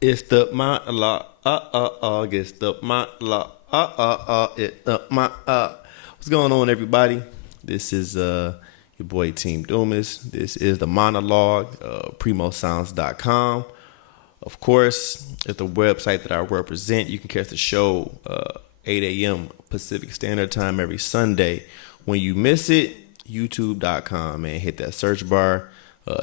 It's the monologue. It's the monologue. It's the What's going on, everybody? This is your boy Team Doomis. This is the monologue. PrimoSounds.com. Of course, it's the website that I represent. You can catch the show 8 a.m. Pacific Standard Time every Sunday. When you miss it, YouTube.com, man. Hit that search bar.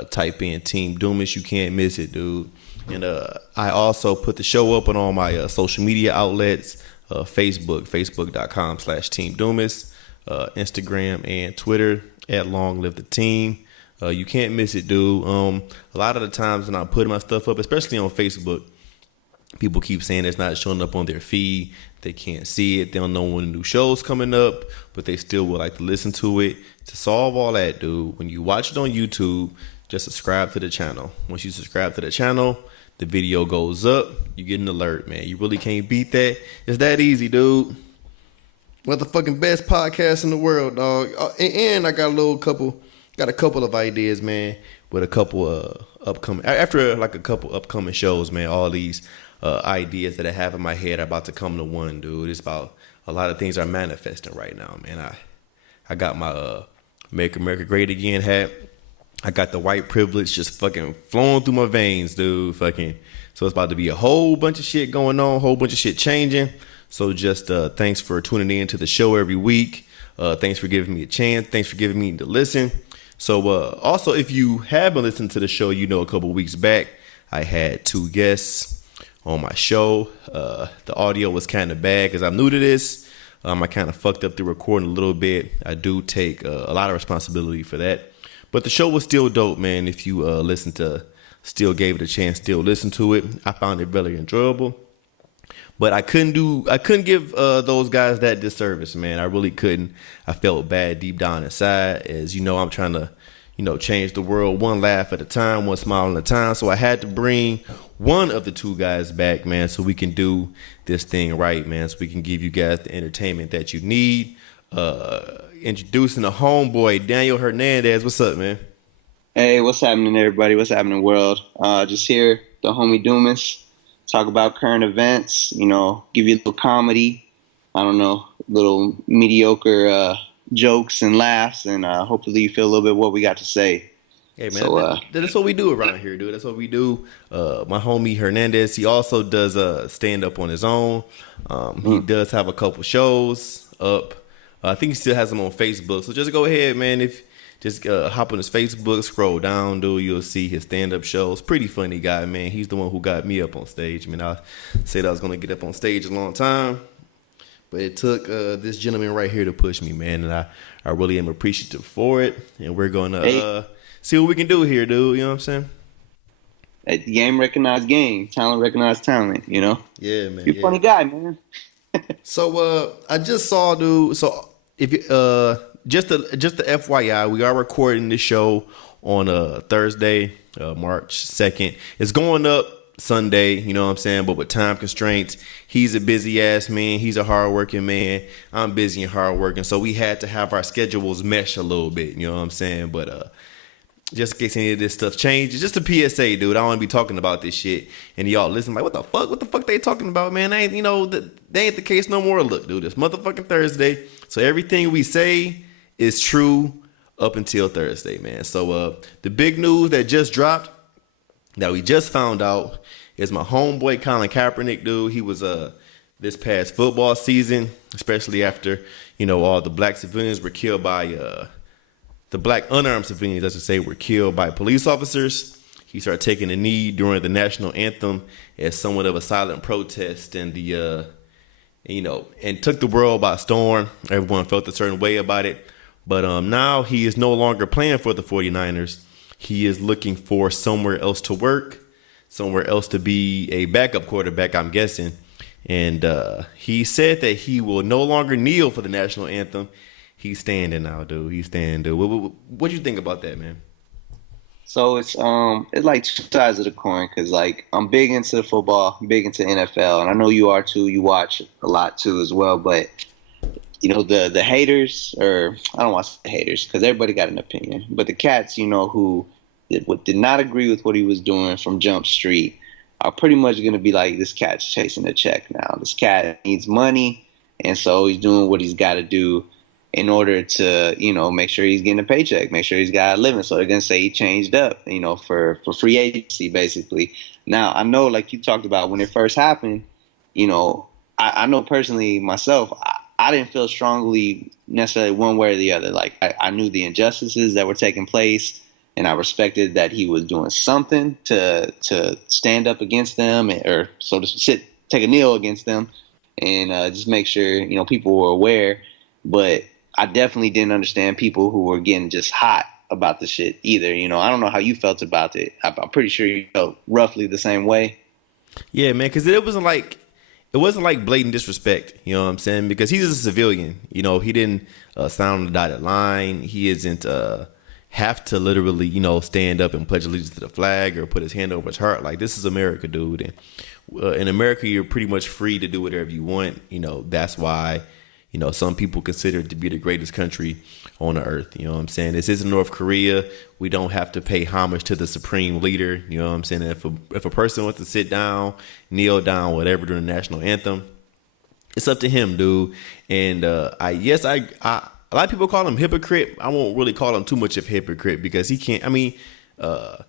Type in Team Doomis. You can't miss it, dude. And I also put the show up on all my social media outlets, Facebook.com/Team Doomis, Instagram and Twitter at Long Live the Team. You can't miss it, dude. A lot of the times when I put my stuff up, especially on Facebook, people keep saying it's not showing up on their feed. They can't see it. They don't know when the new show's coming up, but they still would like to listen to it. To solve all that, dude, when you watch it on YouTube, just subscribe to the channel. Once you subscribe to the channel, the video goes up. You get an alert, man. You really can't beat that. It's that easy, dude. What the fucking best podcast in the world, dog. And I got a couple of ideas, man, with a couple upcoming shows, man. All these ideas that I have in my head are about to come to one, dude. It's about a lot of things are manifesting right now, man. I got my Make America Great Again hat. I got the white privilege just fucking flowing through my veins, dude. Fucking. So it's about to be a whole bunch of shit going on, whole bunch of shit changing. So just thanks for tuning in to the show every week. Thanks for giving me a chance. Thanks for giving me to listen. So also, if you have been listening to the show, you know a couple weeks back, I had 2 guests on my show. The audio was kind of bad because I'm new to this. I kind of fucked up the recording a little bit. I do take a lot of responsibility for that. But the show was still dope, man. If you still gave it a chance, still listen to it. I found it really enjoyable. But I couldn't give those guys that disservice, man. I really couldn't. I felt bad deep down inside. As you know, I'm trying to, change the world one laugh at a time, one smile at a time. So I had to bring one of the 2 guys back, man, so we can do this thing right, man. So we can give you guys the entertainment that you need. Introducing the homeboy, Daniel Hernandez. What's up, man? Hey, what's happening, everybody? What's happening, world? Just here, the homie Doomis, talk about current events, give you a little comedy, little mediocre jokes and laughs, and hopefully you feel a little bit what we got to say. Hey, man, so, that's what we do around here, dude. That's what we do. My homie Hernandez, he also does stand-up on his own. He does have a couple shows up. I think he still has them on Facebook. So just go ahead, man. If just hop on his Facebook, scroll down, dude, you'll see his stand-up shows. Pretty funny guy, man. He's the one who got me up on stage. I mean, I said I was going to get up on stage a long time, but it took this gentleman right here to push me, man. And I really am appreciative for it. And we're going to see what we can do here, dude. You know what I'm saying? Hey, game recognized game. Talent recognized talent, Yeah, man. You're a funny guy, man. So I just saw, dude. So if you just the FYI, we are recording this show on Thursday, March 2nd. It's going up Sunday, you know what I'm saying? But with time constraints, he's a busy ass man. He's a hardworking man. I'm busy and hardworking, so we had to have our schedules mesh a little bit. You know what I'm saying? But just in case any of this stuff changes, just a PSA, dude. I don't want to be talking about this shit, and y'all listen like, what the fuck they talking about, man? They ain't, they ain't the case no more. Look, dude, it's motherfucking Thursday, so everything we say is true up until Thursday, man. So the big news that just dropped, that we just found out, is my homeboy Colin Kapernicnik, dude. He was this past football season, especially after all the black civilians were killed by the black unarmed civilians, I should say, were killed by police officers. He started taking a knee during the national anthem as somewhat of a silent protest, and and took the world by storm. Everyone felt a certain way about it. But now he is no longer playing for the 49ers. He is looking for somewhere else to work, somewhere else to be a backup quarterback, I'm guessing. And he said that he will no longer kneel for the national anthem. He's standing now, dude. He's standing, dude. What do you think about that, man? So it's like 2 sides of the coin, because I'm big into football, big into NFL, and I know you are too. You watch a lot too as well, but the haters, or I don't want to say haters because everybody got an opinion, but the cats, who did not agree with what he was doing from Jump Street, are pretty much going to be like, this cat's chasing a check now. This cat needs money, and so he's doing what he's got to do in order to, make sure he's getting a paycheck, make sure he's got a living. So they're going to say he changed up, for free agency, basically. Now, I know, like you talked about when it first happened, I know personally myself, I didn't feel strongly necessarily one way or the other. Like, I knew the injustices that were taking place, and I respected that he was doing something to stand up against them, or so to take a kneel against them, and just make sure, people were aware. But I definitely didn't understand people who were getting just hot about the shit either. I don't know how you felt about it. I'm pretty sure you felt roughly the same way. Yeah, man, because it wasn't like blatant disrespect. You know what I'm saying? Because he's a civilian. He didn't sign on the dotted line. He isn't have to literally, stand up and pledge allegiance to the flag or put his hand over his heart. Like, this is America, dude. And in America, you're pretty much free to do whatever you want. That's why. Some people consider it to be the greatest country on the earth. You know what I'm saying? This isn't North Korea. We don't have to pay homage to the supreme leader. You know what I'm saying? If a person wants to sit down, kneel down, whatever, during the national anthem, it's up to him, dude. And a lot of people call him hypocrite. I won't really call him too much of a hypocrite because he can't. I mean, the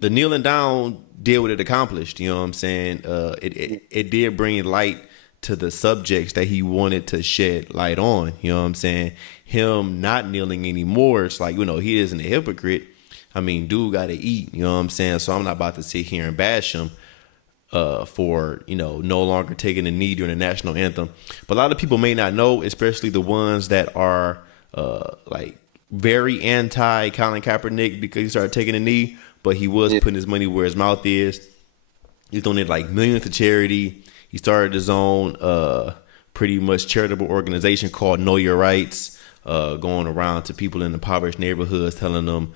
kneeling down did what it accomplished. You know what I'm saying? It did bring light to the subjects that he wanted to shed light on. You know what I'm saying? Him not kneeling anymore, it's like, he isn't a hypocrite. I mean, dude got to eat. You know what I'm saying? So I'm not about to sit here and bash him for, no longer taking a knee during the national anthem. But a lot of people may not know, especially the ones that are like very anti Colin Kaepernick because he started taking a knee, but he was putting his money where his mouth is. He's donated like millions to charity. He started his own pretty much charitable organization called Know Your Rights, going around to people in impoverished neighborhoods, telling them,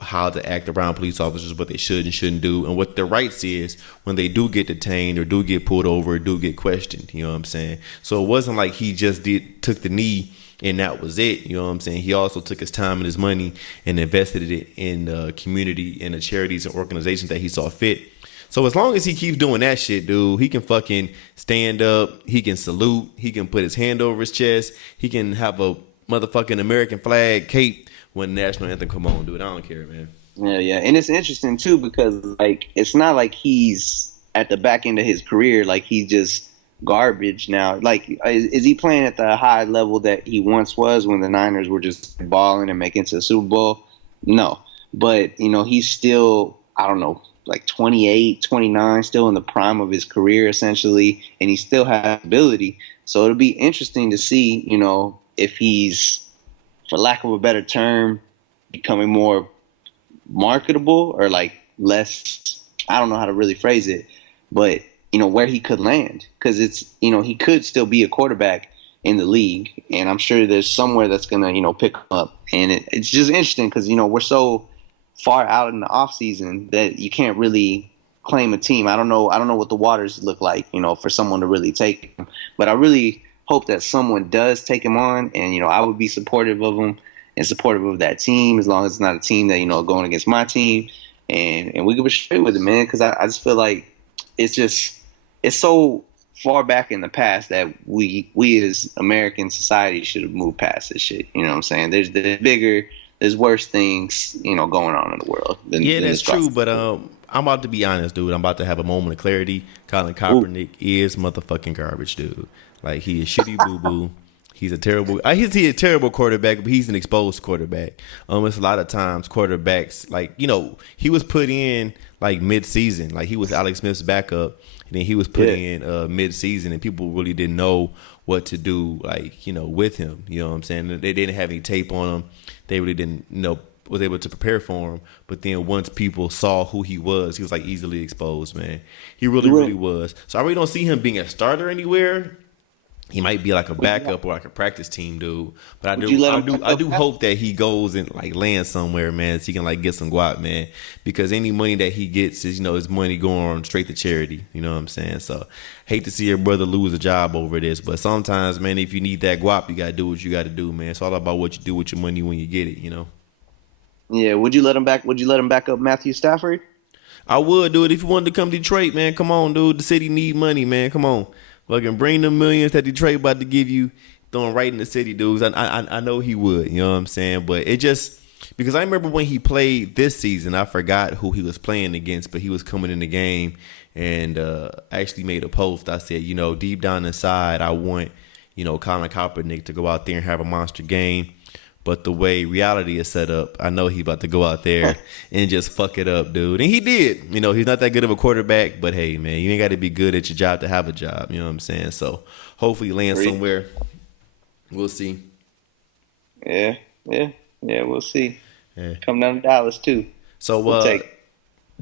how to act around police officers, what they should and shouldn't do, and what their rights is when they do get detained or do get pulled over or do get questioned. You know what I'm saying? So it wasn't like he just took the knee and that was it. You know what I'm saying? He also took his time and his money and invested it in the community and the charities and organizations that he saw fit. So as long as he keeps doing that shit, dude, he can fucking stand up. He can salute. He can put his hand over his chest. He can have a motherfucking American flag cape when the national anthem come on, dude. I don't care, man. Yeah. And it's interesting, too, because, like, it's not like he's at the back end of his career. Like, he's just garbage now. Like, is he playing at the high level that he once was when the Niners were just balling and making it to the Super Bowl? No. But, he's still, I don't know, like 28, 29, still in the prime of his career, essentially, and he still has ability. So it'll be interesting to see, if he's, for lack of a better term, becoming more marketable or like less, I don't know how to really phrase it, but, where he could land. Because it's, he could still be a quarterback in the league, and I'm sure there's somewhere that's going to, pick him up. And it's just interesting because, we're so far out in the off season that you can't really claim a team. I don't know what the waters look like, for someone to really take him. But I really hope that someone does take him on, and I would be supportive of him and supportive of that team as long as it's not a team that going against my team, and we go straight with it, man. Because I just feel like it's so far back in the past that we as American society should have moved past this shit. You know what I'm saying? There's worse things, going on in the world. Than that's true. But I'm about to be honest, dude. I'm about to have a moment of clarity. Colin Kaepernick is motherfucking garbage, dude. Like, he is shitty boo boo. He's a terrible. He's a terrible quarterback, but he's an exposed quarterback. It's a lot of times quarterbacks, like, he was put in like mid-season, like he was Alex Smith's backup, and then he was put in mid-season, and people really didn't know what to do, like, with him. You know what I'm saying? They didn't have any tape on him. They really didn't was able to prepare for him. But then once people saw who he was like easily exposed, man. He really was. So I really don't see him being a starter anywhere. He might be like a backup or like a practice team dude. But I do hope that he goes and like lands somewhere, man, so he can like get some guap, man. Because any money that he gets is, his money going straight to charity. You know what I'm saying? So hate to see your brother lose a job over this. But sometimes, man, if you need that guap, you gotta do what you gotta do, man. It's all about what you do with your money when you get it, Yeah, would you let him back up Matthew Stafford? I would, dude. If you wanted to come to Detroit, man, come on, dude. The city need money, man. Come on. Fucking bring the millions that Detroit about to give you, throwing right in the city, dudes. I know he would, you know what I'm saying? But it just, because I remember when he played this season, I forgot who he was playing against, but he was coming in the game and actually made a post. I said, deep down inside, I want, Colin Kapernicnik to go out there and have a monster game. But the way reality is set up, I know he about to go out there and just fuck it up, dude. And he did. He's not that good of a quarterback, but hey, man, you ain't got to be good at your job to have a job. You know what I'm saying? So hopefully he lands somewhere. We'll see. Yeah, we'll see. Yeah. Come down to Dallas, too. So, we'll take.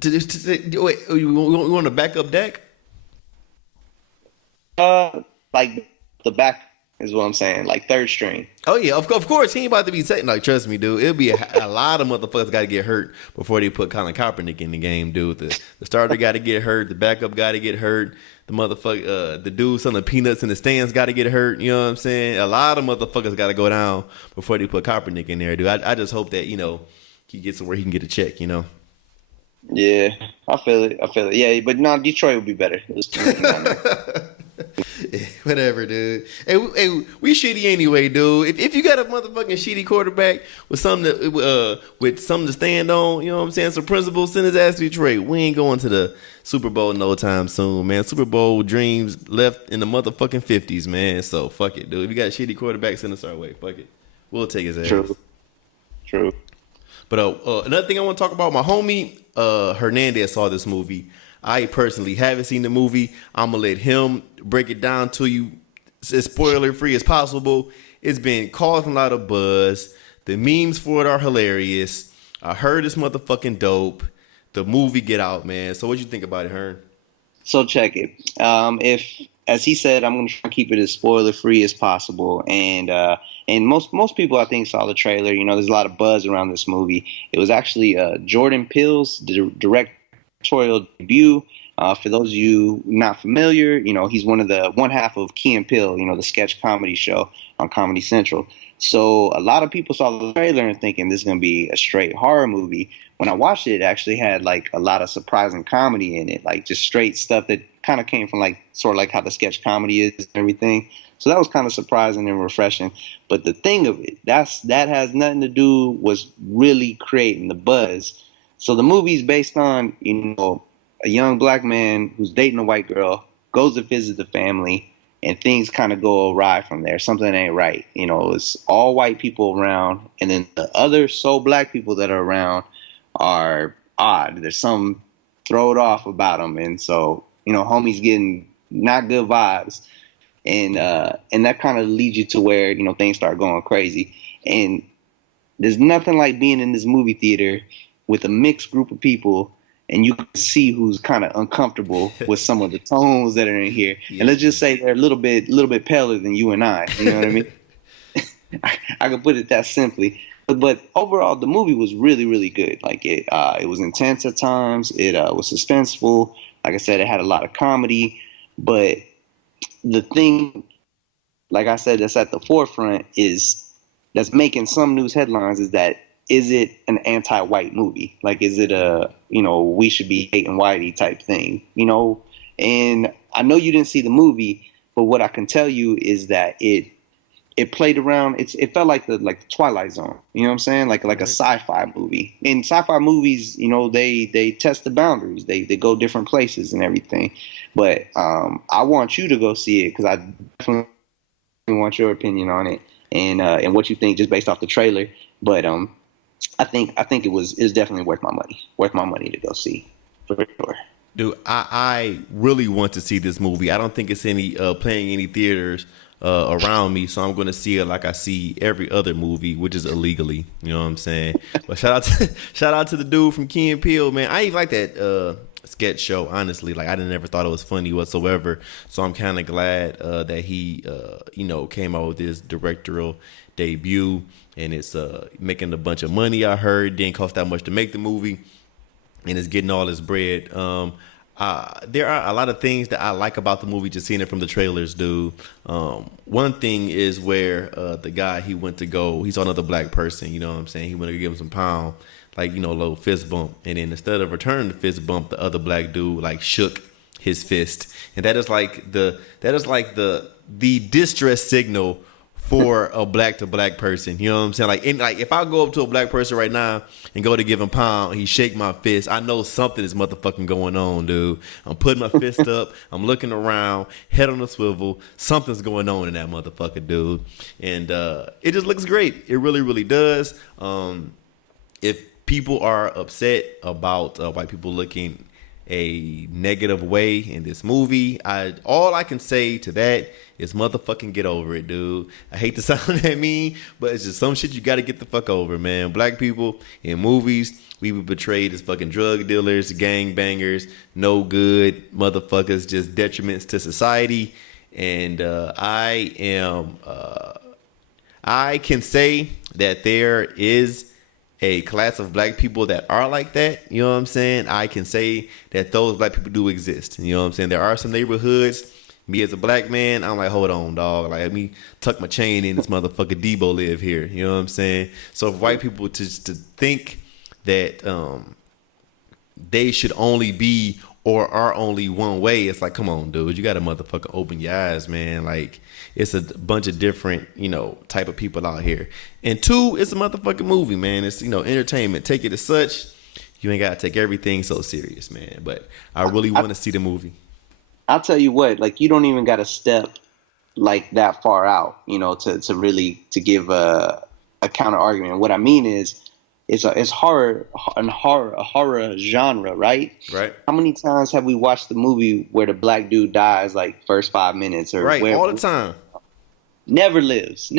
Wait, you want to back up Dak? Like the back is what I'm saying, like third string. Oh yeah, of course he ain't about to be taking. Like, trust me, dude. It'll be a lot of motherfuckers got to get hurt before they put Colin Kaepernick in the game, dude. The starter got to get hurt. The backup got to get hurt. The motherfucker, the dude selling the peanuts in the stands got to get hurt. You know what I'm saying? A lot of motherfuckers got to go down before they put Kaepernick in there, dude. I just hope that he gets somewhere he can get a check. Yeah, I feel it. Yeah, but no, Detroit would be better. Whatever, dude. Hey, we shitty anyway, dude. If you got a motherfucking shitty quarterback with something to stand on, you know what I'm saying, some principles, send his ass to Detroit. We ain't going to the Super Bowl no time soon, man. Super Bowl dreams left in the motherfucking 50s, man. So fuck it, dude. If you got shitty quarterbacks, send us our way. Fuck it. We'll take his ass. True. But another thing I want to talk about, my homie Hernandez saw this movie. I personally haven't seen the movie. I'm going to let him break it down to you as spoiler-free as possible. It's been causing a lot of buzz. The memes for it are hilarious. I heard it's motherfucking dope. The movie Get Out, man. So what you think about it, Hearn? So check it. If, as he said, I'm going to try to keep it as spoiler-free as possible. And most people, I think, saw the trailer. There's a lot of buzz around this movie. It was actually Jordan Peele's directorial debut. For those of you not familiar, he's one half of Key and Peele, the sketch comedy show on Comedy Central. So a lot of people saw the trailer and thinking this is going to be a straight horror movie. When I watched it, it actually had like a lot of surprising comedy in it, like just straight stuff that kind of came from sort of like how the sketch comedy is and everything. So that was kind of surprising and refreshing. But the thing of it, that has nothing to do was really creating the buzz. So the movie's based on, a young black man who's dating a white girl, goes to visit the family, and things kind of go awry from there. Something ain't right. It's all white people around, and then the other black people that are around are odd. There's some throwed off about them, and so, homie's getting not good vibes. And that kind of leads you to where, things start going crazy. And there's nothing like being in this movie theater with a mixed group of people, and you can see who's kind of uncomfortable with some of the tones that are in here. Yeah. And let's just say they're a little bit paler than you and I. You know what I mean? I can put it that simply. But overall, the movie was really, really good. Like it was intense at times. It was suspenseful. Like I said, it had a lot of comedy. But the thing, like I said, that's at the forefront that's making some news headlines is it an anti-white movie? Like, is it a, we should be hating whitey type thing, And I know you didn't see the movie, but what I can tell you is that it played around. It felt like the Twilight Zone. You know what I'm saying? Like a sci-fi movie. In sci-fi movies, they test the boundaries. They go different places and everything. But I want you to go see it because I definitely want your opinion on it and what you think just based off the trailer. But I think it was definitely worth my money to go see for sure. Dude, I really want to see this movie. I don't think it's playing any theaters around me, so I'm going to see it like I see every other movie, which is illegally. You know what I'm saying? But shout out to the dude from Key and Peele, man. I even like that sketch show, honestly. Like, I never thought it was funny whatsoever. So I'm kind of glad that he came out with this directorial debut, and it's making a bunch of money. I heard didn't cost that much to make the movie, and it's getting all this bread. There are a lot of things that I like about the movie, just seeing it from the trailers, dude. One thing is where the guy he saw another black person, you know what I'm saying? He went to give him some pound. like, you know, a little fist bump. And then instead of returning the fist bump, the other black dude like shook his fist. And that is like the distress signal for a black to black person. You know what I'm saying? Like if I go up to a black person right now and go to give him pound, he shake my fist, I know something is motherfucking going on, dude. I'm putting my fist up, I'm looking around, head on a swivel, something's going on in that motherfucker, dude. And it just looks great. It really, really does. If people are upset about white people looking a negative way in this movie, all I can say to that is motherfucking get over it, dude. I hate to sound that mean, but it's just some shit you gotta get the fuck over, man. Black people in movies, we were portrayed as fucking drug dealers, gang bangers, no good motherfuckers, just detriments to society. And I can say that there is a class of black people that are like that. You know what I'm saying? I can say that those black people do exist. You know what I'm saying? There are some neighborhoods. Me as a black man, I'm like, hold on, dog. Like, let me tuck my chain in. This motherfucker Debo live here. You know what I'm saying? So for white people to think that they should only be or are only one way, it's like, come on, dude. You got to motherfucker open your eyes, man. Like, it's a bunch of different, you know, type of people out here. And two, it's a motherfucking movie, man. It's, you know, entertainment. Take it as such. You ain't got to take everything so serious, man. But I really want to see the movie. I'll tell you what, like, you don't even got to step like that far out, you know, to really to give a counter argument. What I mean is, it's a horror genre, right? Right. How many times have we watched the movie where the black dude dies like first 5 minutes, or right, all the time, never lives,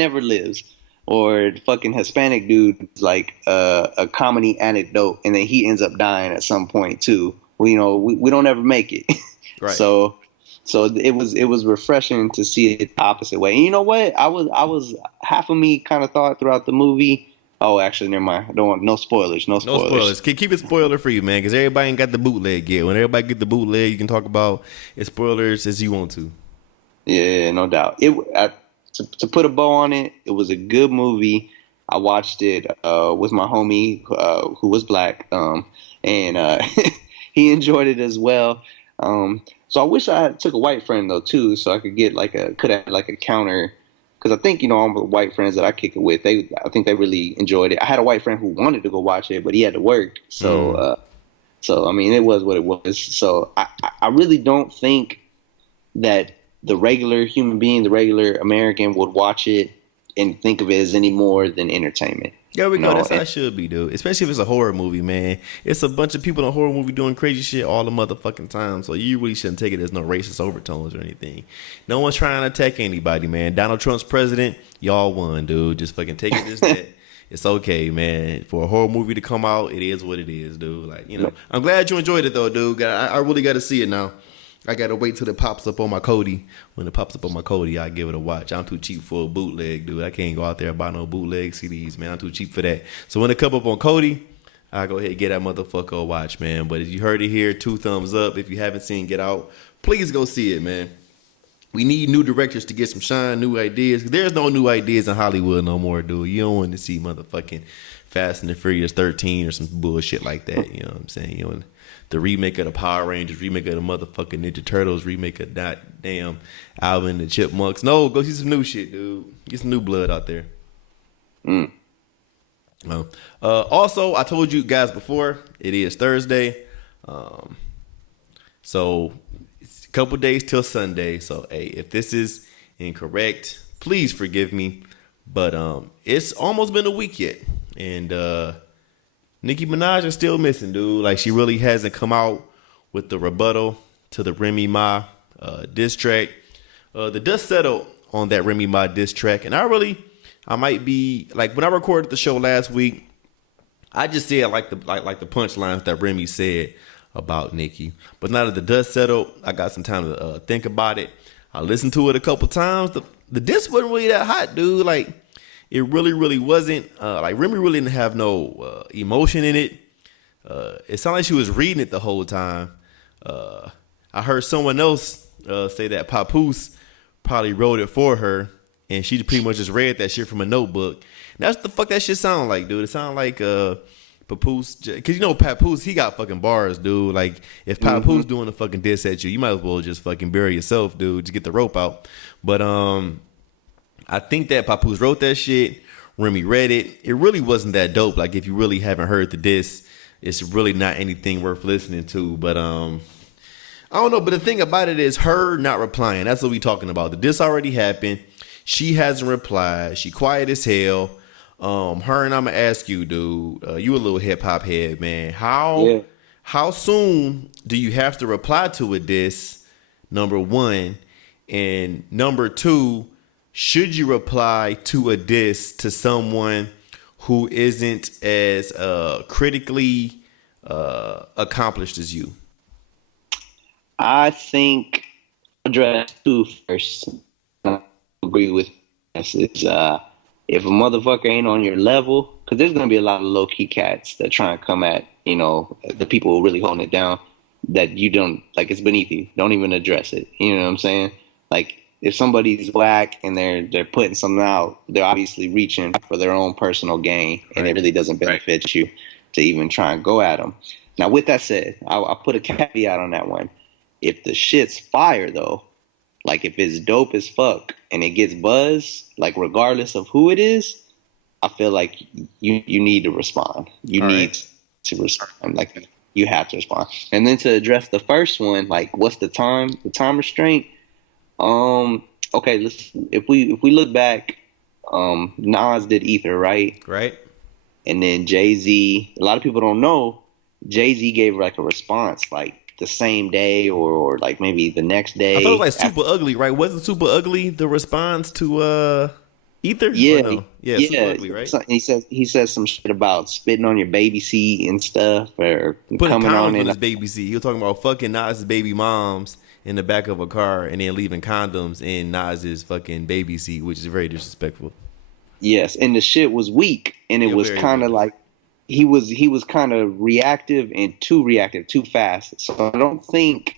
or the fucking Hispanic dude is like a comedy anecdote, and then he ends up dying at some point too. Well, you know, we don't ever make it. Right. So it was refreshing to see it the opposite way. And you know what? I was half of me kind of thought throughout the movie. Oh, actually, never mind. I don't want no spoilers. No spoilers. Keep it spoiler free, man, because everybody ain't got the bootleg yet. When everybody get the bootleg, you can talk about it spoilers as you want to. Yeah, no doubt. To put a bow on it, it was a good movie. I watched it with my homie who was black, and he enjoyed it as well. So I wish I took a white friend though too, so I could get could have a counter, because I think, you know, all the white friends that I kick it with, I think they really enjoyed it. I had a white friend who wanted to go watch it, but he had to work, so I mean, it was what it was. So I really don't think that the regular human being, the regular American, would watch it and think of it as any more than entertainment. There we go. That's how it should be, dude. Especially if it's a horror movie, man. It's a bunch of people in a horror movie doing crazy shit all the motherfucking time. So you really shouldn't take it as no racist overtones or anything. No one's trying to attack anybody, man. Donald Trump's president. Y'all won, dude. Just fucking take it as that. It's okay, man. For a horror movie to come out, it is what it is, dude. Like, you know, I'm glad you enjoyed it though, dude. I really got to see it now. I gotta wait till it pops up on my Kodi. When it pops up on my Kodi, I give it a watch. I'm too cheap for a bootleg, dude. I can't go out there and buy no bootleg CDs, man. I'm too cheap for that. So when it come up on Kodi, I go ahead and get that motherfucker a watch, man. But if you heard it here, 2 thumbs up. If you haven't seen Get Out, please go see it, man. We need new directors to get some shine, new ideas. There's no new ideas in Hollywood no more, dude. You don't want to see motherfucking Fast and the Furious 13 or some bullshit like that. You know what I'm saying? You know, the remake of the Power Rangers, remake of the motherfucking Ninja Turtles, remake of that damn Alvin and the Chipmunks. No, go see some new shit, dude. Get some new blood out there. Also, I told you guys before, it is Thursday. So it's a couple days till Sunday. So, hey, if this is incorrect, please forgive me. But it's almost been a week yet. And Nikki Minaj is still missing, dude. Like, she really hasn't come out with the rebuttal to the Remy Ma diss track. The dust settled on that Remy Ma diss track, and I might be like, when I recorded the show last week, I just said like the punchlines that Remy said about Nikki. But now that the dust settled, I got some time to think about it. I listened to it a couple times. The diss wasn't really that hot, dude. Like, it really wasn't. Like, Remy really didn't have no emotion in it. It sounded like she was reading it the whole time. I heard someone else say that Papoose probably wrote it for her, and she pretty much just read that shit from a notebook. And that's the fuck that shit sound like, dude. It sound like Papoose, because you know Papoose, he got fucking bars, dude. Like if Papoose doing a fucking diss at you, you might as well just fucking bury yourself, dude. Just get the rope out. But I think that Papoose wrote that shit. Remy read it. It really wasn't that dope. Like if you really haven't heard the diss, it's really not anything worth listening to. But I don't know. But the thing about it is her not replying. That's what we talking about. The diss already happened. She hasn't replied. She quiet as hell. Her and I'm gonna ask you, dude. You a little hip hop head, man. How soon do you have to reply to a diss? Number one, and number two, should you reply to a diss to someone who isn't as critically accomplished as you? I think address two first. I agree with this. Is if a motherfucker ain't on your level, because there's gonna be a lot of low key cats that try and come at the people who are really holding it down. That you don't like, it's beneath you. Don't even address it. You know what I'm saying? Like if somebody's whack and they're putting something out, they're obviously reaching for their own personal gain, and it really doesn't benefit you to even try and go at them. Now, with that said, I'll put a caveat on that one. If the shit's fire though, like if it's dope as fuck and it gets buzz, like regardless of who it is, I feel like you need to respond. You need to respond. Like you have to respond. And then to address the first one, like what's the time restraint? Okay, if we look back, Nas did Ether, right? Right. And then Jay-Z, a lot of people don't know, Jay-Z gave like a response like the same day or like maybe the next day. I thought it was like Super Ugly, right? Wasn't Super Ugly the response to Ether? Yeah, no? Yeah, Super Ugly, right? So he says some shit about spitting on your baby seat and stuff, or putting coming condoms on in in his baby seat. He was talking about fucking Nas's baby moms in the back of a car and then leaving condoms in Nas's fucking baby seat, which is very disrespectful. Yes, and the shit was weak, and it was kind of like he was kind of reactive, too fast. So I don't think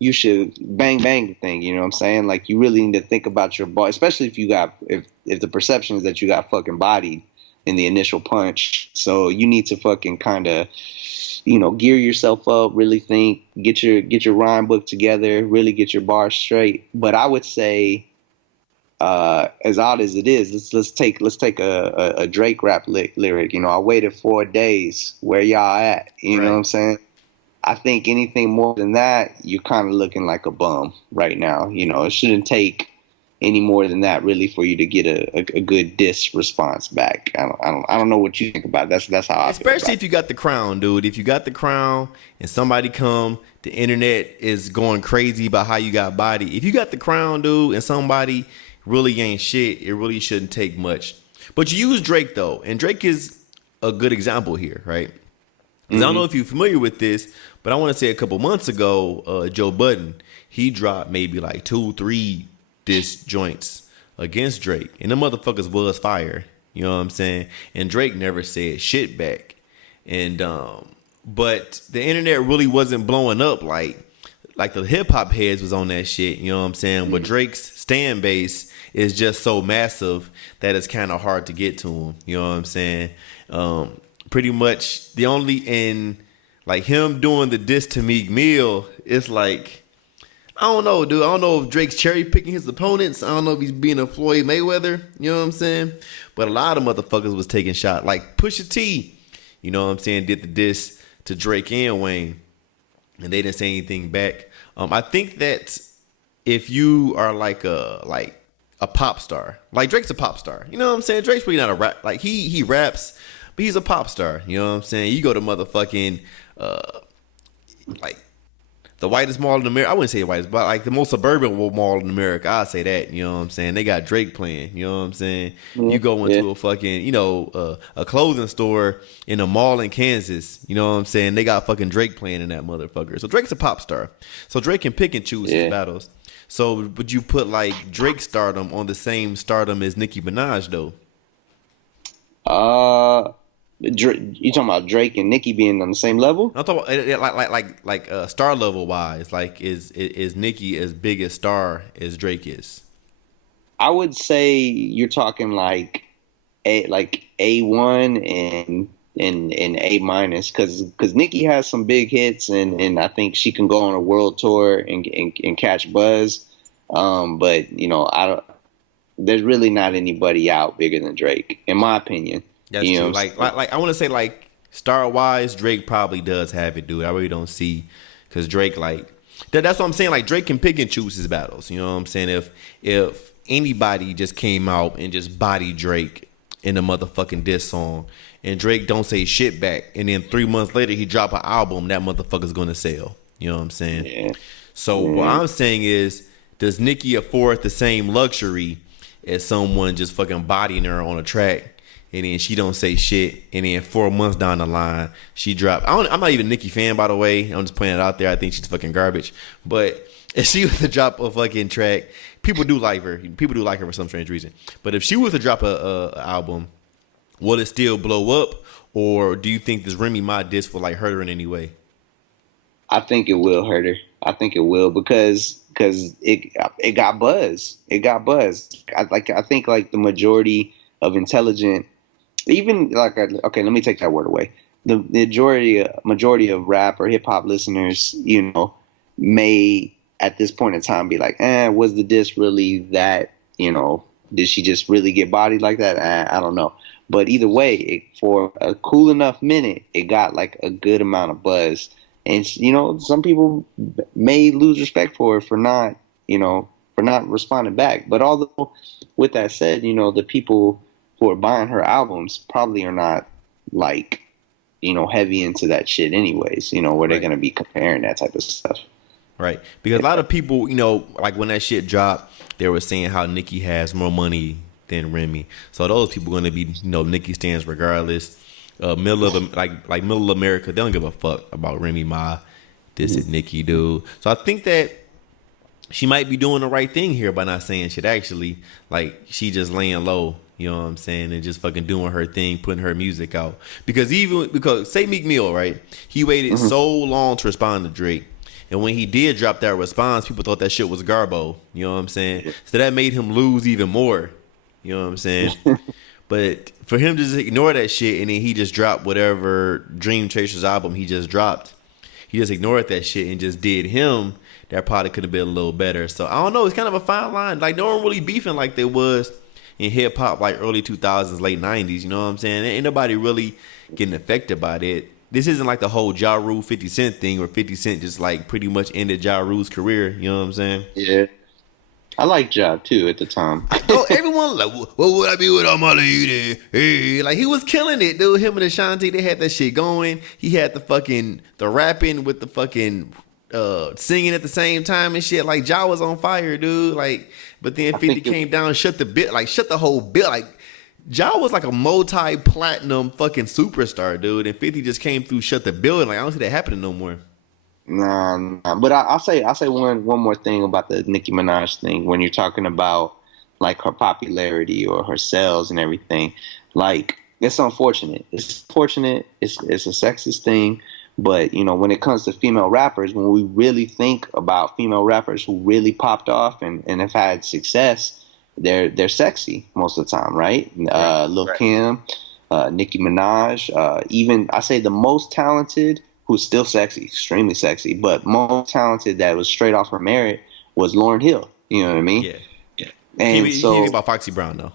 you should bang the thing. You know what I'm saying? Like you really need to think about your body, especially if the perception is that you got fucking bodied in the initial punch. So you need to fucking kind of gear yourself up, really think, get your rhyme book together, really get your bars straight. But I would say, as odd as it is, let's take a Drake rap lyric. I waited 4 days. Where y'all at? You know what I'm saying? I think anything more than that, you're kind of looking like a bum right now. It shouldn't take any more than that really for you to get a good diss response back. I don't know what you think about it. That's how I feel. Especially if you got the crown, dude. If you got the crown and somebody come, the internet is going crazy about how you got body. If you got the crown, dude, and somebody really ain't shit, it really shouldn't take much. But you use Drake though, and Drake is a good example here, right? Because I don't know if you're familiar with this, but I want to say a couple months ago, Joe Budden, he dropped maybe like 2-3 diss joints against Drake, and the motherfuckers was fire. You know what I'm saying? And Drake never said shit back. And but the internet really wasn't blowing up like the hip hop heads was on that shit. You know what I'm saying? But Drake's stan base is just so massive that it's kind of hard to get to him. You know what I'm saying? Pretty much the only in like him doing the diss to Meek Mill, it's like, I don't know, dude. I don't know if Drake's cherry picking his opponents. I don't know if he's being a Floyd Mayweather. You know what I'm saying? But a lot of motherfuckers was taking shots. Like Pusha T, you know what I'm saying, did the diss to Drake and Wayne, and they didn't say anything back. I think that if you are like a pop star, like Drake's a pop star. You know what I'm saying? Drake's really not a rap. Like he raps, but he's a pop star. You know what I'm saying? You go to motherfucking like the whitest mall in America. I wouldn't say the whitest, but like the most suburban mall in America. I'd say that. You know what I'm saying? They got Drake playing. You know what I'm saying? You go into a fucking, a clothing store in a mall in Kansas. You know what I'm saying? They got fucking Drake playing in that motherfucker. So Drake's a pop star. So Drake can pick and choose his battles. So would you put like Drake stardom on the same stardom as Nicki Minaj though? You talking about Drake and Nicki being on the same level? I'm talking about like star level wise. Like is Nicki as big a star as Drake is? I would say you're talking like A1 and in A minus because Nikki has some big hits and I think she can go on a world tour and catch buzz. But you know, there's really not anybody out bigger than Drake, in my opinion. That's true. Like I want to say like star wise, Drake probably does have it, dude. I really don't see because Drake like that's what I'm saying. Like Drake can pick and choose his battles. You know what I'm saying? If anybody just came out and just bodied Drake in a motherfucking diss song, and Drake don't say shit back, and then 3 months later he drop an album, that motherfucker's gonna sell. You know what I'm saying? Yeah. So what I'm saying is, does Nikki afford the same luxury as someone just fucking bodying her on a track, and then she don't say shit, and then 4 months down the line she drop? I'm not even a Nikki fan, by the way. I'm just putting it out there. I think she's fucking garbage. But if she was to drop a fucking track, people do like her. People do like her for some strange reason. But if she was to drop a album, will it still blow up, or do you think this Remy Ma diss will like hurt her in any way? I think it will hurt her. I think it will because it got buzz. It got buzz. I think like the majority of intelligent, even like okay, let me take that word away. The majority of rap or hip hop listeners, you know, may at this point in time be like, was the diss really that? You know, did she just really get bodied like that? I don't know. But either way, for a cool enough minute, it got like a good amount of buzz. And, you know, some people may lose respect for her for not responding back. But although, with that said, you know, the people who are buying her albums probably are not, like, you know, heavy into that shit anyways, you know, where they're going to be comparing that type of stuff. Right. Because a lot of people, you know, like when that shit dropped, they were saying how Nikki has more money than Remy. So those people are going to be, you know, Nikki stands regardless. Middle of America, they don't give a fuck about Remy Ma. This is Nikki, dude. So I think that she might be doing the right thing here by not saying shit. Actually, like she just laying low. You know what I'm saying, and just fucking doing her thing, putting her music out. Because say Meek Mill, right? He waited so long to respond to Drake, and when he did drop that response, people thought that shit was garbo. You know what I'm saying? So that made him lose even more. You know what I'm saying? But for him to just ignore that shit and then he just dropped whatever Dream Chasers album he just dropped, he just ignored that shit and just did him, that probably could have been a little better. So I don't know. It's kind of a fine line. Like no one really beefing like there was in hip hop like early 2000s, late 90s. You know what I'm saying? Ain't nobody really getting affected by it. This isn't like the whole Ja Rule 50 Cent thing where 50 Cent just like pretty much ended Ja Rule's career. You know what I'm saying? Yeah. I liked Ja too at the time. Everyone like, what would I be without my lady? Hey, like he was killing it, dude. Him and Ashanti, they had that shit going. He had the rapping with the fucking singing at the same time and shit. Like Ja was on fire, dude. Like, but then 50 came down, shut the whole bill. Like Ja was like a multi-platinum fucking superstar, dude. And 50 just came through, shut the building. Like I don't see that happening no more. Nah. But I'll say one more thing about the Nicki Minaj thing when you're talking about like her popularity or her sales and everything. Like it's unfortunate. It's unfortunate. It's a sexist thing. But you know, when it comes to female rappers, when we really think about female rappers who really popped off and have had success, they're sexy most of the time, right? Lil Kim, Nicki Minaj, even I say the most talented, who's still sexy, extremely sexy, but most talented that was straight off her merit was Lauryn Hill. You know what I mean? Yeah. And you so about Foxy Brown though.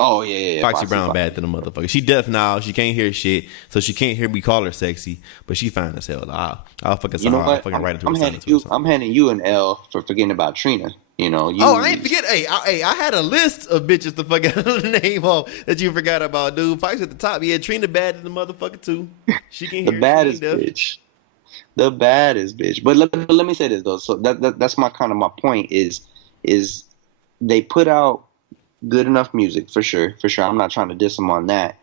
Oh yeah. Foxy Brown bad than a motherfucker. She deaf now. She can't hear shit, so she can't hear me call her sexy. But she fine as hell. I'll fucking say I'll fucking write it to her. I'm handing you an L for forgetting about Trina. You know. I ain't forget. Hey, I had a list of bitches to fucking the name of that you forgot about, dude. Foxy at the top. Yeah, Trina bad than the motherfucker too. She can hear the baddest bitch. The baddest bitch. But let me say this though. So that's my point is they put out good enough music for sure. I'm not trying to diss them on that,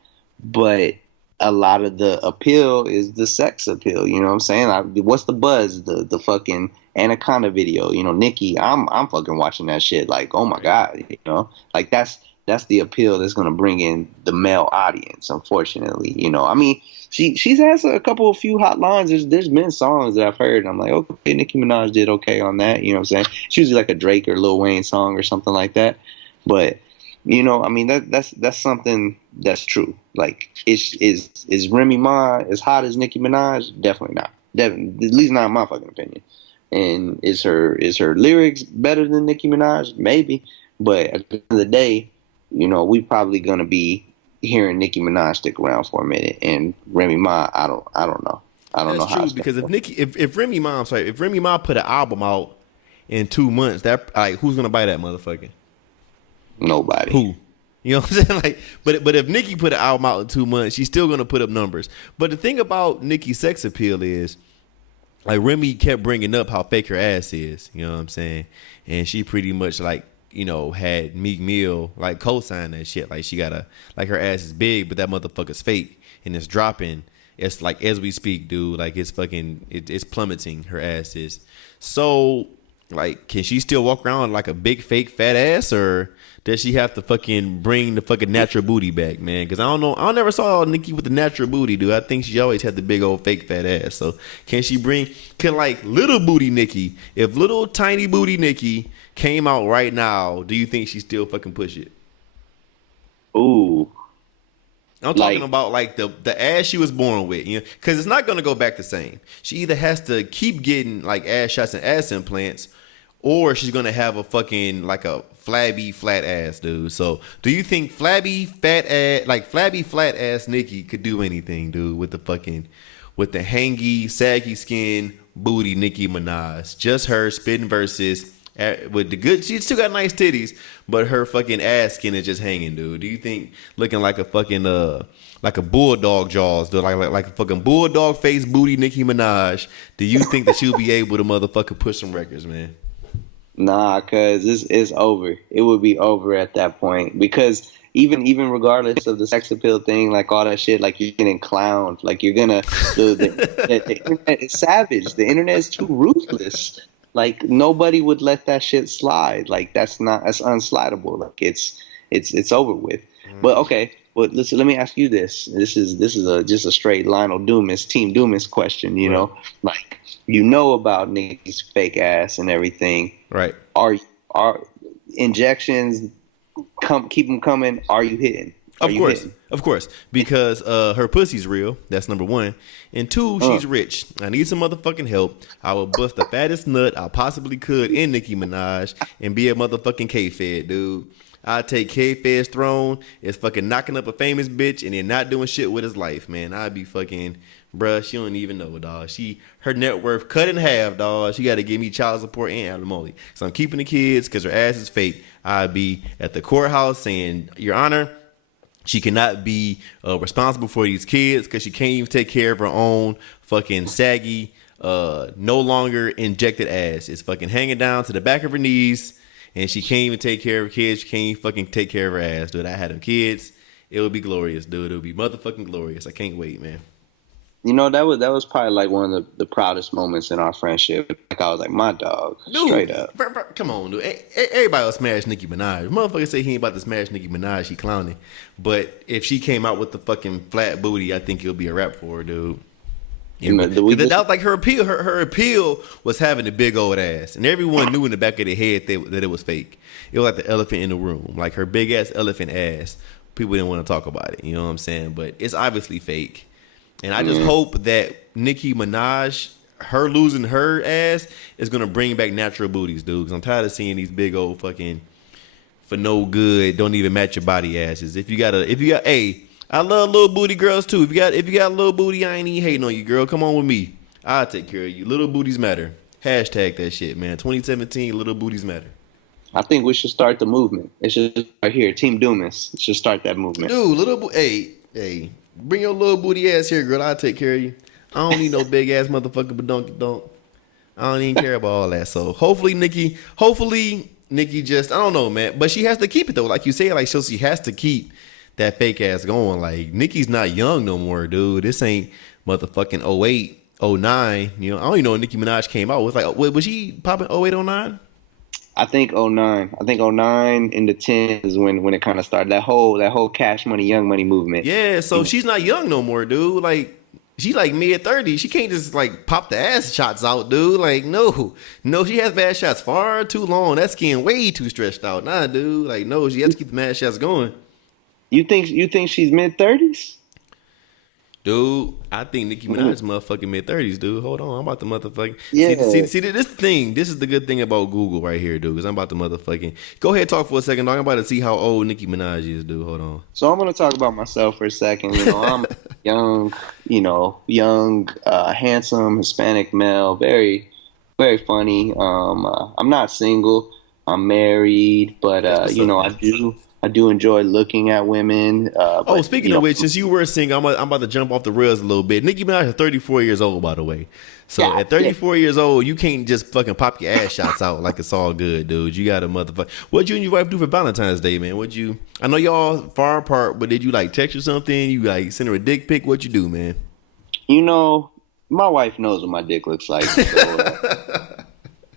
but a lot of the appeal is the sex appeal. You know what I'm saying? What's the buzz? The fucking Anaconda video. You know, Nikki. I'm fucking watching that shit. Like, oh my god. You know, like that's the appeal that's gonna bring in the male audience. Unfortunately, you know. I mean, she's has a few hot lines. There's been songs that I've heard. And I'm like, okay, Nicki Minaj did okay on that. You know what I'm saying? It's usually like a Drake or Lil Wayne song or something like that. But I mean that's something that's true. Like, is Remy Ma as hot as Nicki Minaj? Definitely not. Definitely, at least not in my fucking opinion. And is her lyrics better than Nicki Minaj? Maybe, but at the end of the day, we probably gonna be hearing Nicki Minaj stick around for a minute, and Remy Ma, I don't know. I don't know That's how. true because if Remy Ma, I'm sorry, if Remy Ma put an album out in 2 months, that like who's gonna buy that motherfucker? Nobody. Who? You know what I'm saying? Like, but if Nicki put an album out in 2 months, she's still gonna put up numbers. But the thing about Nicki's sex appeal is, like, Remy kept bringing up how fake her ass is. You know what I'm saying? And she pretty much like, had Meek Mill like co-sign that shit. Like, she got like her ass is big, but that motherfucker's fake and it's dropping. It's like as we speak, dude. Like, it's fucking, it's plummeting. Her ass is. So, like, can she still walk around like a big fake fat ass, or does she have to fucking bring the fucking natural booty back, man? Because I don't know. I never saw Nicki with the natural booty, dude. I think she always had the big old fake fat ass. So can like little booty Nicki, if little tiny booty Nicki came out right now, do you think she still fucking push it? Ooh. I'm talking about like the ass she was born with, because it's not gonna go back the same. She either has to keep getting like ass shots and ass implants, or she's gonna have a fucking like a flabby flat ass, dude. So do you think flabby flat ass Nicki could do anything, dude, with the hangy saggy skin booty Nicki Minaj? Just her spitting verses. With the good, she still got nice titties, but her fucking ass skin is just hanging, dude. Do you think looking like a fucking like a bulldog jaws, dude, like a fucking bulldog face booty Nicki Minaj? Do you think that she'll be able to motherfucking push some records, man? Nah, cause it's over. It would be over at that point, because even regardless of the sex appeal thing, like all that shit, like you're getting clowned, like you're gonna the internet is savage. The internet is too ruthless. Like, nobody would let that shit slide. Like, that's unslidable. Like, it's over with. But okay, but listen, let me ask you this. This is just a straight Lionel Dumas, Team Dumas question. Like, about Nicki's fake ass and everything. Right. Are injections keep them coming? Are you hitting? Of course, because her pussy's real. That's number one. And two, she's rich. I need some motherfucking help. I will bust the fattest nut I possibly could in Nicki Minaj and be a motherfucking K-Fed, dude. I take K-Fed's throne. It's fucking knocking up a famous bitch and then not doing shit with his life, man. I'd be fucking, bruh, she don't even know, dog. Her net worth cut in half, dog. She got to give me child support and alimony. So I'm keeping the kids because her ass is fake. I'd be at the courthouse saying, Your Honor, she cannot be responsible for these kids because she can't even take care of her own fucking saggy, no longer injected ass. It's fucking hanging down to the back of her knees, and she can't even take care of her kids. She can't even fucking take care of her ass, dude. I had them kids. It would be glorious, dude. It would be motherfucking glorious. I can't wait, man. That was probably like one of the proudest moments in our friendship. Like, I was like, my dog, dude, straight up. Come on, dude. Everybody will smash Nicki Minaj. Motherfucker say he ain't about to smash Nicki Minaj. He clowning. But if she came out with the fucking flat booty, I think it'll be a rap for her, dude. That was like her appeal. Her appeal was having a big old ass, and everyone knew in the back of their head that it was fake. It was like the elephant in the room, like her big ass elephant ass. People didn't want to talk about it. You know what I'm saying? But it's obviously fake. And I just hope that Nicki Minaj, her losing her ass, is gonna bring back natural booties, dude. Because I'm tired of seeing these big old fucking for no good, don't even match your body asses. Hey, I love little booty girls too. If you got a little booty, I ain't even hating on you, girl. Come on with me. I'll take care of you. Little booties matter. Hashtag that shit, man. 2017, little booties matter. I think we should start the movement. It should right here, Team Dumas. Should start that movement. Dude, hey. Bring your little booty ass here, girl. I'll take care of you. I don't need no big ass motherfucker, but don't. I don't even care about all that. So hopefully Nikki just, I don't know, man. But she has to keep it though. Like you say, like so she has to keep that fake ass going. Like Nikki's not young no more, dude. This ain't motherfucking 08, 09. I don't even know when Nicki Minaj came out. It was like, was she popping 08, 09? I think 09. I think 09 into 10 is when it kind of started. That whole Cash Money, Young Money movement. Yeah, so she's not young no more, dude. Like, She like mid-30s. She can't just like pop the ass shots out, dude. Like, no. No, she has mad shots far too long. That skin way too stretched out. Nah, dude. Like, no, she has to keep the mad shots going. You think she's mid-30s? Dude, I think Nicki Minaj is motherfucking mid-30s, dude. Hold on. I'm about to motherfucking... Yeah. See, this thing. This is the good thing about Google right here, dude, because I'm about to motherfucking... Go ahead, talk for a second, dog. I'm about to see how old Nicki Minaj is, dude. Hold on. So I'm gonna talk about myself for a second. I'm young, handsome Hispanic male, very, very funny. I'm not single. I'm married, but I do enjoy looking at women. Speaking of which, since you were single, I'm about to jump off the rails a little bit. Nicki Minaj is 34 years old, by the way. So at 34 years old, you can't just fucking pop your ass shots out like it's all good, dude. You got to motherfucker. What'd you and your wife do for Valentine's Day, man? I know y'all far apart, but did you like text or something? You like send her a dick pic? What'd you do, man? My wife knows what my dick looks like. So,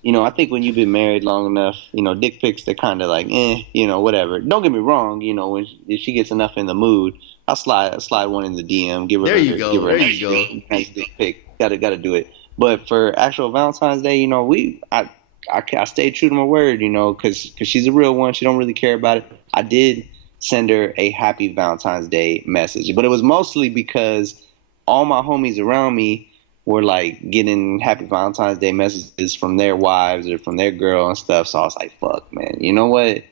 I think when you've been married long enough, dick pics, they're kind of like, whatever. Don't get me wrong, if she gets enough in the mood, I'll slide one in the DM, give her a nice dick pic. Gotta do it. But for actual Valentine's Day, I stayed true to my word, because she's a real one. She don't really care about it. I did send her a happy Valentine's Day message, but it was mostly because all my homies around me were like getting happy Valentine's Day messages from their wives or from their girl and stuff. So I was like, fuck, man, you know what?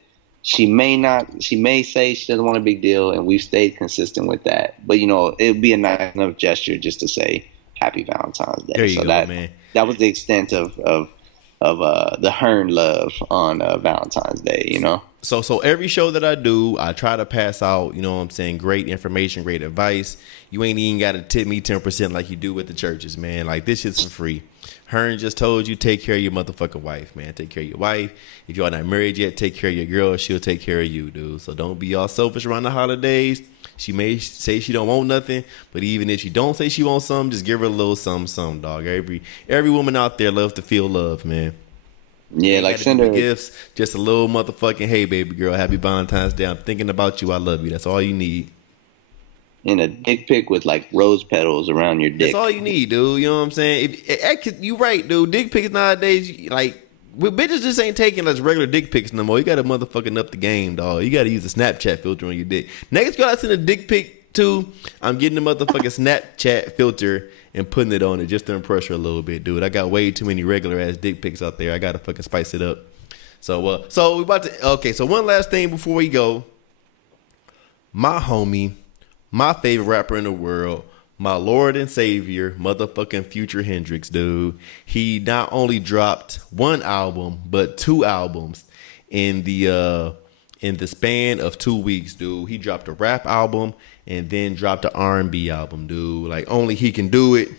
She may say she doesn't want a big deal, and we've stayed consistent with that. But, it'd be a nice enough gesture just to say happy Valentine's Day. There you go, man. That was the extent of the Hearn love on Valentine's Day, So every show that I do, I try to pass out, great information, great advice. You ain't even got to tip me 10% like you do with the churches, man. Like, this shit's for free. Hearn just told you, take care of your motherfucking wife, man. Take care of your wife. If y'all not married yet, take care of your girl. She'll take care of you, dude. So don't be all selfish around the holidays. She may say she don't want nothing, but even if she don't say she wants something, just give her a little something, dog. Every woman out there loves to feel love, man. Yeah, like send her gifts, just a little motherfucking, hey, baby girl, happy Valentine's Day. I'm thinking about you. I love you. That's all you need. And a dick pic with like rose petals around your dick. That's all you need, dude. You know what I'm saying? You right, dude. Dick pics nowadays, like, bitches just ain't taking like regular dick pics no more. You got to motherfucking up the game, dog. You got to use a Snapchat filter on your dick. Next girl I send a dick pic to, I'm getting the motherfucking Snapchat filter and putting it on it just to impress her a little bit, dude. I got way too many regular ass dick pics out there. I got to fucking spice it up. So we about to, okay, so one last thing before we go. My homie, my favorite rapper in the world, my Lord and Savior, motherfucking Future Hendrix, dude. He not only dropped one album, but 2 albums in the span of 2 weeks, dude. He dropped a rap album and then dropped an R&B album, dude. Like, only he can do it.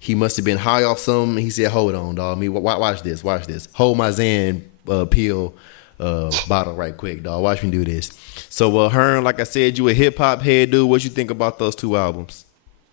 He must have been high off something. He said, hold on, dog. Watch this. Hold my Zan pill bottle right quick, dog. Watch me do this. So, Hearn, like I said, you a hip-hop head, dude. What you think about those 2 albums?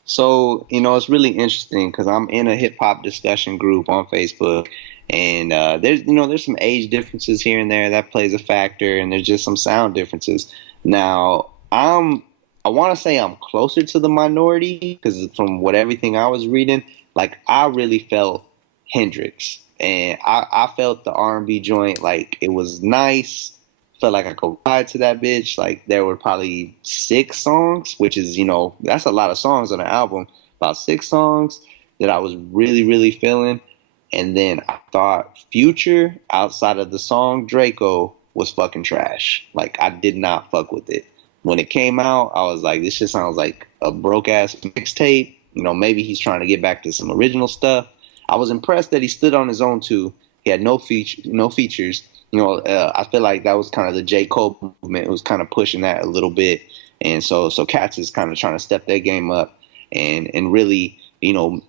So, it's really interesting because I'm in a hip-hop discussion group on Facebook. And there's some age differences here and there that plays a factor, and there's just some sound differences. Now, I want to say I'm closer to the minority because from everything I was reading, like I really felt Hendrix, and I felt the R&B joint like it was nice. Felt like I could ride to that bitch. Like there were probably 6 songs, which is that's a lot of songs on an album. About 6 songs that I was really really feeling. And then I thought Future, outside of the song Draco, was fucking trash. Like, I did not fuck with it. When it came out, I was like, this just sounds like a broke-ass mixtape. Maybe he's trying to get back to some original stuff. I was impressed that he stood on his own, too. He had no features. I feel like that was kind of the J. Cole movement. It was kind of pushing that a little bit. And so Cats is kind of trying to step their game up and really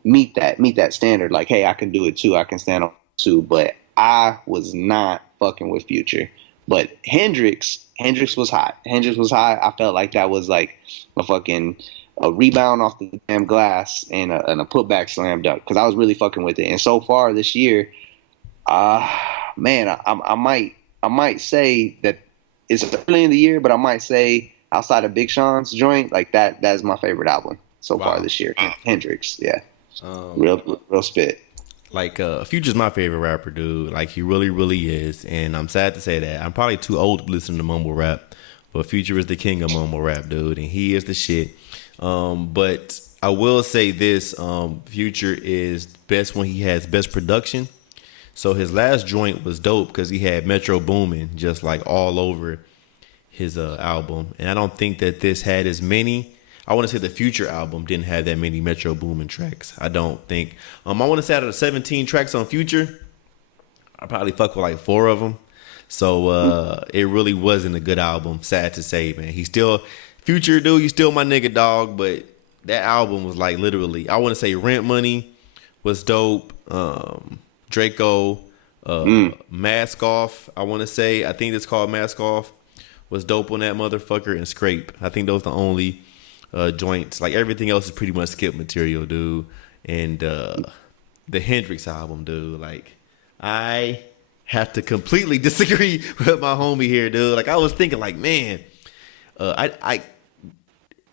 meet that standard. Like, hey, I can do it too. I can stand on it too. But I was not fucking with Future. But Hendrix was hot. I felt like that was like a rebound off the damn glass and a putback slam dunk because I was really fucking with it. And so far this year, man, I might say that it's early in the year, but I might say outside of Big Sean's joint, like that's my favorite album. so far Wow. this year. Hendrix, yeah, Um, real spit. like Future's my favorite rapper, dude. Like he really, really is, and I'm sad to say that. I'm probably too old to listen to mumble rap, but Future is the king of mumble rap, dude, and he is the shit. But I will say this: Future is best when he has best production. So his last joint was dope because he had Metro Boomin just like all over his album, and I don't think that this had as many. I want to say the Future album didn't have that many Metro Boomin tracks. I don't think. I want to say out of the 17 tracks on Future, I probably fuck with like 4 of them. So it really wasn't a good album. Sad to say, man. He's still Future, dude. You still my nigga, dog. But that album was like literally. I want to say Rent Money was dope. Draco, Mask Off. I want to say. I think it's called Mask Off. Was dope on that motherfucker, and Scrape. I think those are the only joints. Like everything else is pretty much skip material, dude. And the Hendrix album, dude. Like I have to completely disagree with my homie here, dude. Like I was thinking, like man, I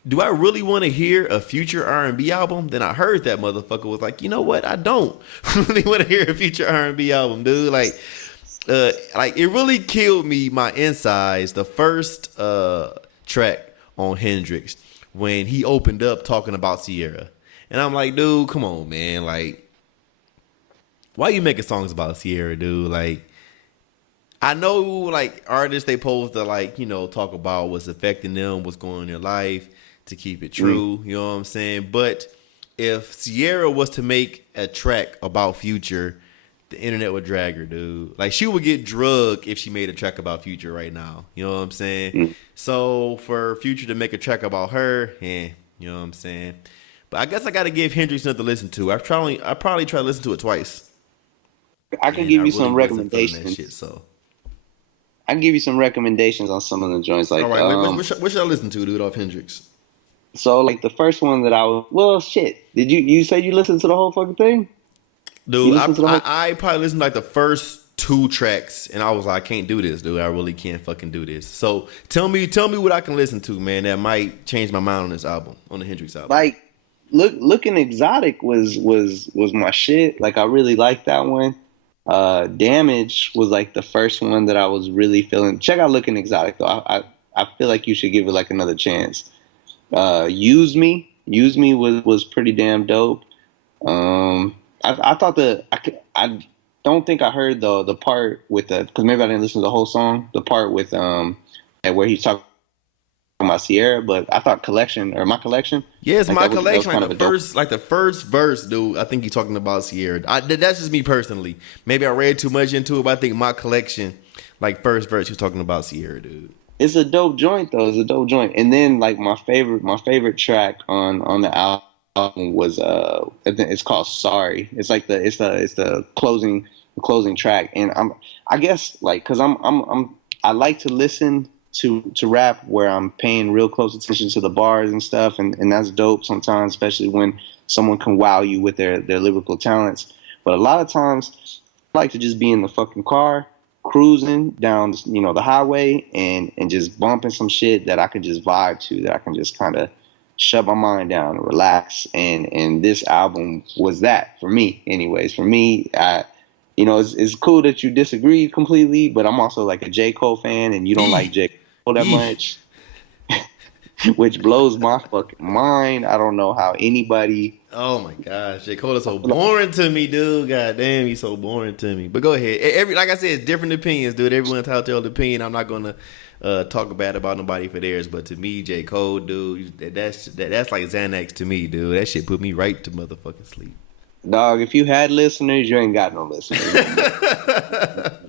do I really want to hear a Future R&B album? Then I heard that motherfucker was like, you know what? I don't really want to hear a Future R&B album, dude. Like it really killed me my insides. The first track on Hendrix when he opened up talking about Sierra, and I'm like, dude, come on, man. Like, why you making songs about Sierra, dude? Like, I know like artists they supposed to like talk about what's affecting them, what's going on in their life to keep it true. You know what I'm saying? But if Sierra was to make a track about Future, the internet would drag her, dude. Like she would get drugged if she made a track about Future right now. You know what I'm saying? So for Future to make a track about her, you know what I'm saying? But I guess I got to give Hendrix something to listen to. I probably tried to listen to it twice. I can give you some recommendations. Shit, so I can give you some recommendations on some of the joints. Like, all right, what should I listen to, dude, off Hendrix? So like the first one that I was, well, shit. Did you say you listened to the whole fucking thing? Dude, I probably listened to like the first 2 tracks, and I was like, I can't do this, dude. I really can't fucking do this. So tell me what I can listen to, man. That might change my mind on this album, on the Hendrix album. Like, looking exotic was my shit. Like I really liked that one. Damage was like the first one that I was really feeling. Check out Looking Exotic though. I feel like you should give it like another chance. Use Me was pretty damn dope. I thought I don't think I heard the part with because maybe I didn't listen to the whole song. The part with where he's talking about Sierra, but I thought My Collection. Yes, like My Collection. Like the first verse, dude. I think he's talking about Sierra. That's just me personally. Maybe I read too much into it, but I think My Collection, like first verse, he's talking about Sierra, dude. It's a dope joint though. It's a dope joint. And then like my favorite track on the album was it's called Sorry. It's like the closing track. And I guess like because I like to listen to rap where I'm paying real close attention to the bars and stuff, and that's dope sometimes, especially when someone can wow you with their lyrical talents. But a lot of times I like to just be in the fucking car cruising down the highway and just bumping some shit that I can just vibe to, that I can just kind of shut my mind down and relax. And this album was that for me. Anyways, for me, it's cool that you disagree completely, but I'm also like a J. Cole fan, and you don't like J. Cole that much, which blows my fucking mind. I don't know how anybody. Oh my gosh, J. Cole is so boring to me, dude. God damn, he's so boring to me. But go ahead. Like I said, different opinions, dude. Everyone's entitled to opinion. I'm not gonna talk bad about nobody for theirs, but to me, J. Cole, dude, that's like Xanax to me, dude. That shit put me right to motherfucking sleep. Dog, if you had listeners, you ain't got no listeners.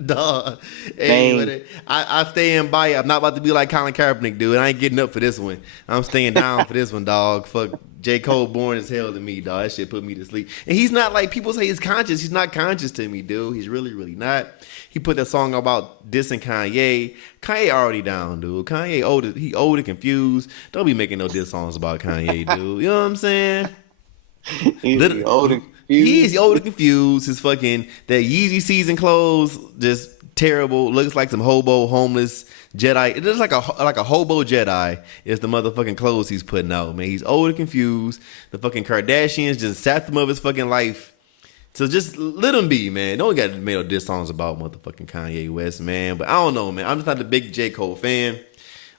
Dog. Hey, I stand by it. I'm not about to be like Colin Kapernicnik, dude. I ain't getting up for this one. I'm staying down for this one, dog. Fuck, J. Cole boring as hell to me, dog. That shit put me to sleep. And he's not like people say he's conscious. He's not conscious to me, dude. He's really, really not. He put that song about dissing Kanye. Kanye already down, dude. Kanye old. He old and confused. Don't be making no diss songs about Kanye, dude. You know what I'm saying? He's old and He's old and confused. His fucking that Yeezy season clothes just terrible. Looks like some hobo homeless Jedi. It looks like a hobo Jedi is the motherfucking clothes he's putting out, man. He's old and confused. The fucking Kardashians just sapped him of his fucking life. So just let him be, man. Don't got to make no diss songs about motherfucking Kanye West, man. But I don't know, man. I'm just not a big J. Cole fan.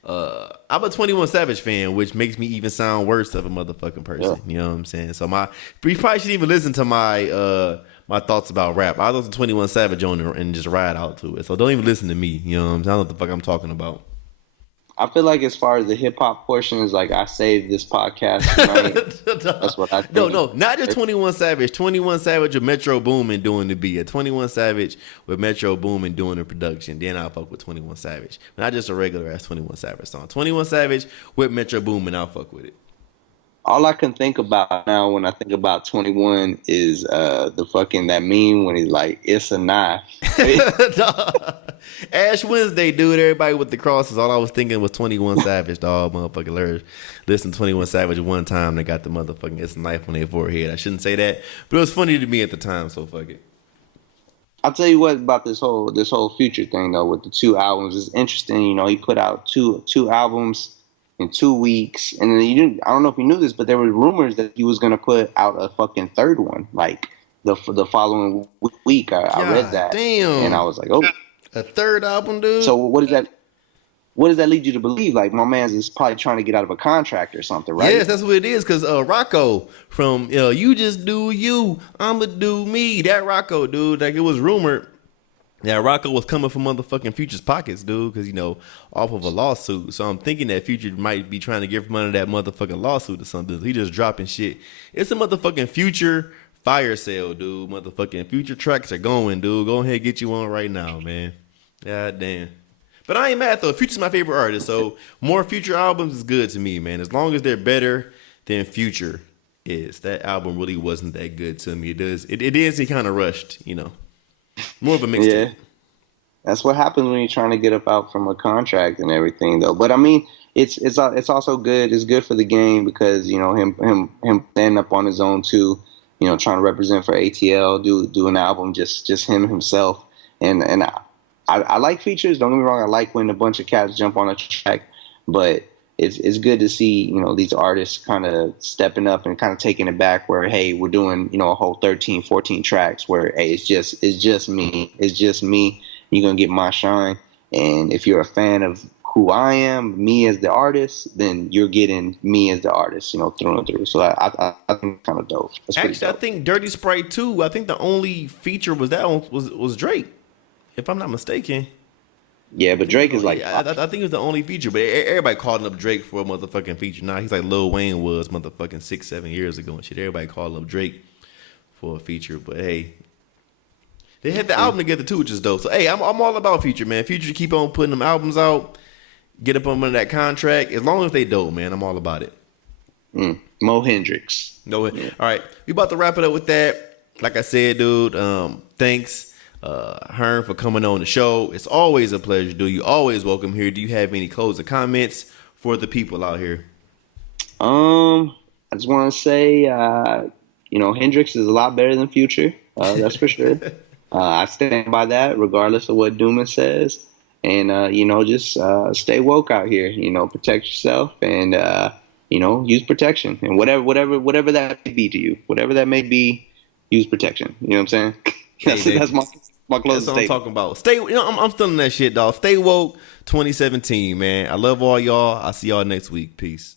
I'm a 21 Savage fan, which makes me even sound worse of a motherfucking person. Yeah. You know what I'm saying? So you probably should even listen to my my thoughts about rap. I listen to 21 Savage on it and just ride out to it. So don't even listen to me. You know what I'm saying? I don't know what the fuck I'm talking about. I feel like as far as the hip hop portion is like I saved this podcast tonight. That's what I think. No, not just 21 Savage. 21 Savage with Metro Boomin doing the beat. 21 Savage with Metro Boomin doing the production. Then I'll fuck with 21 Savage. Not just a regular ass 21 Savage song. 21 Savage with Metro Boomin, I'll fuck with it. All I can think about now when I think about 21 is the fucking that meme when he's like, it's a knife. Ash Wednesday, dude. Everybody with the crosses. All I was thinking was 21 Savage, dog. Motherfucking lyrics. Listen to 21 Savage one time. They got the motherfucking it's a knife on their forehead. I shouldn't say that, but it was funny to me at the time. So fuck it. I'll tell you what about this whole Future thing though with the 2 albums. It's interesting. You know, he put out two albums in 2 weeks, and then I don't know if you knew this, but there were rumors that he was gonna put out a fucking third one, like the following week. I read that, damn, and I was like, oh, a third album, dude. So what does that lead you to believe? Like my man's is probably trying to get out of a contract or something, right? Yes, that's what it is. Cause Rocco from You Just Do You, I'ma Do Me. That Rocco, dude. Like it was rumored. Yeah, Rocco was coming from motherfucking Future's pockets, dude, because, off of a lawsuit. So I'm thinking that Future might be trying to get from under that motherfucking lawsuit or something. He just dropping shit. It's a motherfucking Future fire sale, dude. Motherfucking Future tracks are going, dude. Go ahead and get you on right now, man. God damn. But I ain't mad, though. Future's my favorite artist, so more Future albums is good to me, man. As long as they're better than Future is. That album really wasn't that good to me. It is, he kind of rushed, More of a mixtape. Yeah, that's what happens when you're trying to get up out from a contract and everything, though. But I mean, it's also good. It's good for the game because him standing up on his own too. Trying to represent for ATL, do an album just him himself. And I like features. Don't get me wrong. I like when a bunch of cats jump on a track, but it's good to see these artists kind of stepping up and kind of taking it back where, hey, we're doing a whole 13 14 tracks where, hey, it's just me you're gonna get my shine. And if you're a fan of who I am, me as the artist, then you're getting me as the artist, through and through. So I think it's kind of dope. Actually dope. I think Dirty Sprite 2, I think the only feature was Drake, if I'm not mistaken. Yeah, but Drake is like... I think it was the only feature, but everybody calling up Drake for a motherfucking feature. Now he's like Lil Wayne was motherfucking 6-7 years ago and shit. Everybody calling up Drake for a feature, but hey, they had the album together too, which is dope. So hey, I'm all about Future, man. Future keep on putting them albums out, get up under that contract. As long as they dope, man, I'm all about it. Mo Hendrix. No, yeah. All right, we about to wrap it up with that. Like I said, dude, thanks. Hearn for coming on the show. It's always a pleasure, dude. You always welcome here. Do you have any closing comments for the people out here? I just want to say, Hendrix is a lot better than Future. That's for sure. I stand by that, regardless of what Dumas says. And just stay woke out here. Protect yourself and use protection and whatever that may be to you. Whatever that may be, use protection. You know what I'm saying? That's my closing statement. I'm talking about. Stay. I'm still in that shit, dog. Stay woke. 2017, man. I love all y'all. I'll see y'all next week. Peace.